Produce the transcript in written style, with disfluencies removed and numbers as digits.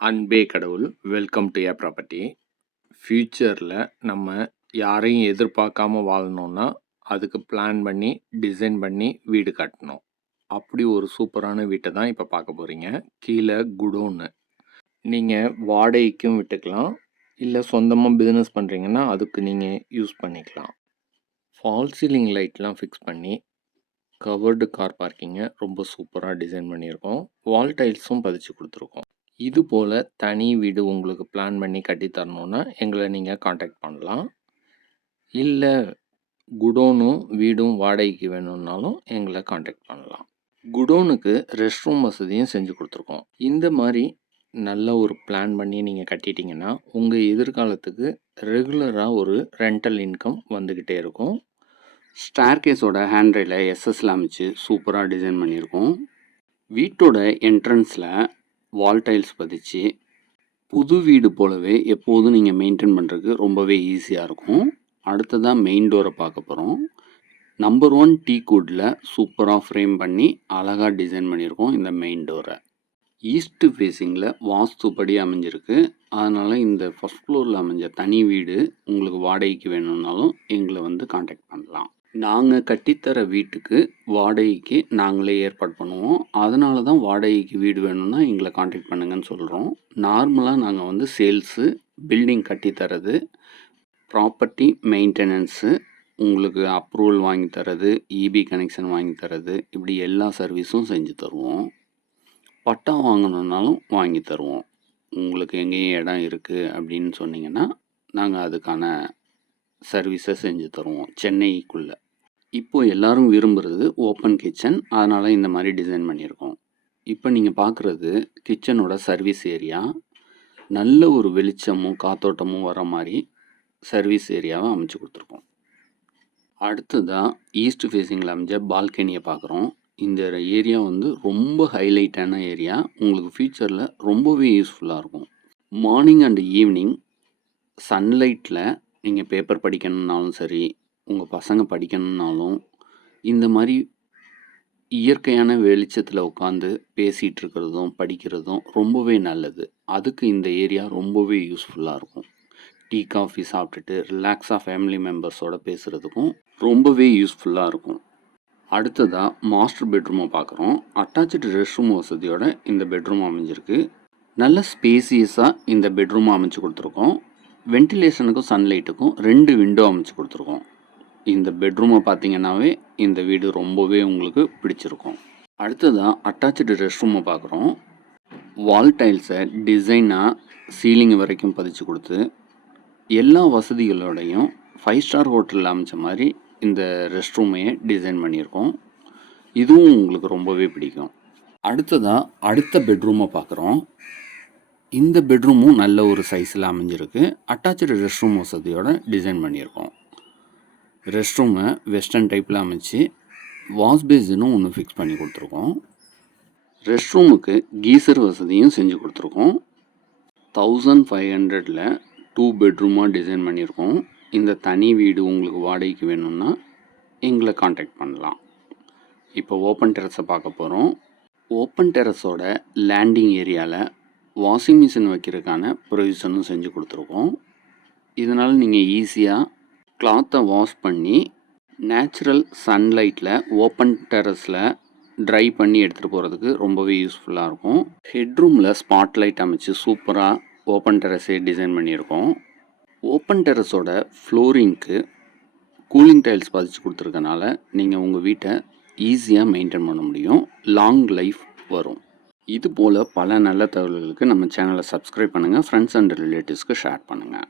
அன்பே கடவுள். Welcome to A property. ஃப்யூச்சரில் நம்ம யாரையும் எதிர்பார்க்காம வாழணும்னா அதுக்கு பிளான் பண்ணி டிசைன் பண்ணி வீடு கட்டணும். அப்படி ஒரு சூப்பரான வீட்டை தான் இப்போ பார்க்க போகிறீங்க. கீழே குடோன்னு நீங்கள் வாடகைக்கும் விட்டுக்கலாம், இல்லை சொந்தமாக பிஸ்னஸ் பண்ணுறீங்கன்னா அதுக்கு நீங்கள் யூஸ் பண்ணிக்கலாம். ஃபால் சீலிங் லைட்லாம் ஃபிக்ஸ் பண்ணி கவர்டு கார் பார்க்கிங்கை ரொம்ப சூப்பராக டிசைன் பண்ணியிருக்கோம். வால் டைல்ஸும் பதிச்சு கொடுத்துருக்கோம். இது போல் தனி வீடு உங்களுக்கு பிளான் பண்ணி கட்டி தரணுன்னா எங்களை நீங்கள் காண்டாக்ட் பண்ணலாம். இல்லை குடோனும் வீடும் வாடகைக்கு வேணும்னாலும் எங்களை காண்டாக்ட் பண்ணலாம். குடோனுக்கு ரெஸ்ட் ரூம் வசதியும் செஞ்சு கொடுத்துருக்கோம். இந்த மாதிரி நல்ல ஒரு பிளான் பண்ணி நீங்கள் கட்டிட்டிங்கன்னா உங்கள் எதிர்காலத்துக்கு ரெகுலராக ஒரு ரெண்டல் இன்கம் வந்துக்கிட்டே இருக்கும். ஸ்டார்கேஸோட ஹேண்ட்ரைல எஸ்எஸ்ல அமைச்சு சூப்பராக டிசைன் பண்ணியிருக்கோம். வீட்டோட என்ட்ரன்ஸில் வால் டைல்ஸ் பதிச்சு புது வீடு போலவே எப்போதும் நீங்கள் மெயின்டைன் பண்ணுறதுக்கு ரொம்பவே ஈஸியாக இருக்கும். அடுத்ததாக மெயின் டோரை பார்க்க போகிறோம். நம்பர் 1 டீக்குட்டில் சூப்பராக ஃப்ரேம் பண்ணி அழகாக டிசைன் பண்ணியிருக்கோம். இந்த மெயின் டோரை ஈஸ்ட் ஃபேஸிங்கில் வாஸ்துப்படி அமைஞ்சிருக்கு. அதனால் இந்த ஃபஸ்ட் ஃப்ளோரில் அமைஞ்ச தனி வீடு உங்களுக்கு வாடகைக்கு வேணும்னாலும் எங்களை வந்து காண்டாக்ட் பண்ணலாம். நாங்கள் கட்டித்தர வீட்டுக்கு வாடகைக்கு நாங்களே ஏற்பாடு பண்ணுவோம். அதனால தான் வாடகைக்கு வீடு வேணும்னா எங்களை காண்டாக்ட் பண்ணுங்கன்னு சொல்கிறோம். நார்மலாக நாங்கள் வந்து சேல்ஸு, பில்டிங் கட்டித்தரது, ப்ராப்பர்ட்டி மெயின்டெனன்ஸு, உங்களுக்கு அப்ரூவல் வாங்கி தரது, இபி கனெக்ஷன் வாங்கி தரது, இப்படி எல்லா சர்வீஸும் செஞ்சு தருவோம். பட்டா வாங்கணுன்னாலும் வாங்கி தருவோம். உங்களுக்கு எங்கேயும் இடம் இருக்குது அப்படின்னு சொன்னீங்கன்னா நாங்கள் அதுக்கான சர்வீஸை செஞ்சு தருவோம் சென்னைக்குள்ளே. இப்போது எல்லோரும் விரும்புகிறது ஓப்பன் கிச்சன், அதனால் இந்த மாதிரி டிசைன் பண்ணியிருக்கோம். இப்போ நீங்கள் பார்க்குறது கிச்சனோட சர்வீஸ் ஏரியா. நல்ல ஒரு வெளிச்சமும் காத்தோட்டமும் வர மாதிரி சர்வீஸ் ஏரியாவை அமைச்சு கொடுத்துருக்கோம். அடுத்ததாக ஈஸ்ட் ஃபேஸிங்கில் அமைஞ்ச பால்கனியை பார்க்குறோம். இந்த ஏரியா வந்து ரொம்ப ஹைலைட்டான ஏரியா. உங்களுக்கு ஃப்யூச்சரில் ரொம்பவே யூஸ்ஃபுல்லாக இருக்கும். மார்னிங் அண்ட் ஈவினிங் சன்லைட்டில் நீங்கள் பேப்பர் படிக்கணுன்னாலும் சரி, உங்கள் பசங்க படிக்கணுன்னாலும் இந்த மாதிரி இயற்கையான வெளிச்சத்தில் உட்காந்து பேசிகிட்டு இருக்கிறதும் படிக்கிறதும் ரொம்பவே நல்லது. அதுக்கு இந்த ஏரியா ரொம்பவே யூஸ்ஃபுல்லாக இருக்கும். டீ காஃபி சாப்பிட்டுட்டு ரிலாக்ஸாக ஃபேமிலி மெம்பர்ஸோடு பேசுகிறதுக்கும் ரொம்பவே யூஸ்ஃபுல்லாக இருக்கும். அடுத்ததாக மாஸ்டர் பெட்ரூமை பார்க்குறோம். அட்டாச்சு ரெஸ்ட் ரூம் வசதியோட இந்த பெட்ரூம் அமைஞ்சிருக்கு. நல்ல ஸ்பேசியஸாக இந்த பெட்ரூமை அமைச்சு கொடுத்துருக்கோம். வென்டிலேஷனுக்கும் சன்லைட்டுக்கும் 2 விண்டோ அமைச்சு கொடுத்துருக்கோம். இந்த பெட்ரூமை பார்த்தீங்கன்னாவே இந்த வீடு ரொம்பவே உங்களுக்கு பிடிச்சிருக்கும். அடுத்ததாக அட்டாச்சு ரெஸ்ட் ரூமை பார்க்குறோம். வால் டைல்ஸை டிசைனாக சீலிங் வரைக்கும் பதிச்சு கொடுத்து எல்லா வசதிகளோடையும் 5 ஸ்டார் ஹோட்டலில் அமைச்ச மாதிரி இந்த ரெஸ்ட் ரூமையே டிசைன் பண்ணியிருக்கோம். இதுவும் உங்களுக்கு ரொம்பவே பிடிக்கும். அடுத்ததாக அடுத்த பெட்ரூமை பார்க்குறோம். இந்த பெட்ரூமும் நல்ல ஒரு சைஸில் அமைஞ்சிருக்கு. அட்டாச்சு ரெஸ்ட் ரூம் வசதியோட டிசைன் பண்ணியிருக்கோம். ரெஸ்ட் ரூமை வெஸ்டர்ன் டைப்பில் அமைச்சு வாஷ் பேசினும் ஒன்று ஃபிக்ஸ் பண்ணி கொடுத்துருக்கோம். ரெஸ்ட் ரூமுக்கு கீசர் வசதியும் செஞ்சு கொடுத்துருக்கோம். 1500 2 பெட்ரூமாக டிசைன் பண்ணியிருக்கோம். இந்த தனி வீடு உங்களுக்கு வாடகைக்கு வேணும்னா எங்களை காண்டாக்ட் பண்ணலாம். இப்போ ஓப்பன் டெரஸை பார்க்க போகிறோம். ஓப்பன் டெரஸோட லேண்டிங் ஏரியாவில் வாஷிங் மிஷின் வைக்கிறதுக்கான ப்ரொவிஷனும் செஞ்சு கொடுத்துருக்கோம். இதனால் நீங்கள் ஈஸியாக கிளாத்தை வாஷ் பண்ணி நேச்சுரல் சன்லைட்டில் ஓப்பன் டெரஸில் ட்ரை பண்ணி எடுத்துகிட்டு போகிறதுக்கு ரொம்பவே யூஸ்ஃபுல்லாக இருக்கும். ஹெட்ரூமில் ஸ்பாட் லைட் அமைச்சு சூப்பராக ஓப்பன் டெரஸே டிசைன் பண்ணியிருக்கோம். ஓப்பன் டெரஸோட ஃப்ளோரிங்க்கு கூலிங் டைல்ஸ் பதிச்சு கொடுத்துருக்கனால நீங்கள் உங்கள் வீட்டை ஈஸியாக மெயின்டைன் பண்ண முடியும். லாங் லைஃப் வரும். இது போல் பல நல்ல தகவல்களுக்கு நம்ம சேனலை சப்ஸ்கிரைப் பண்ணுங்கள். ஃப்ரெண்ட்ஸ் அண்ட் ரிலேட்டிவ்ஸ்க்கு ஷேர் பண்ணுங்கள்.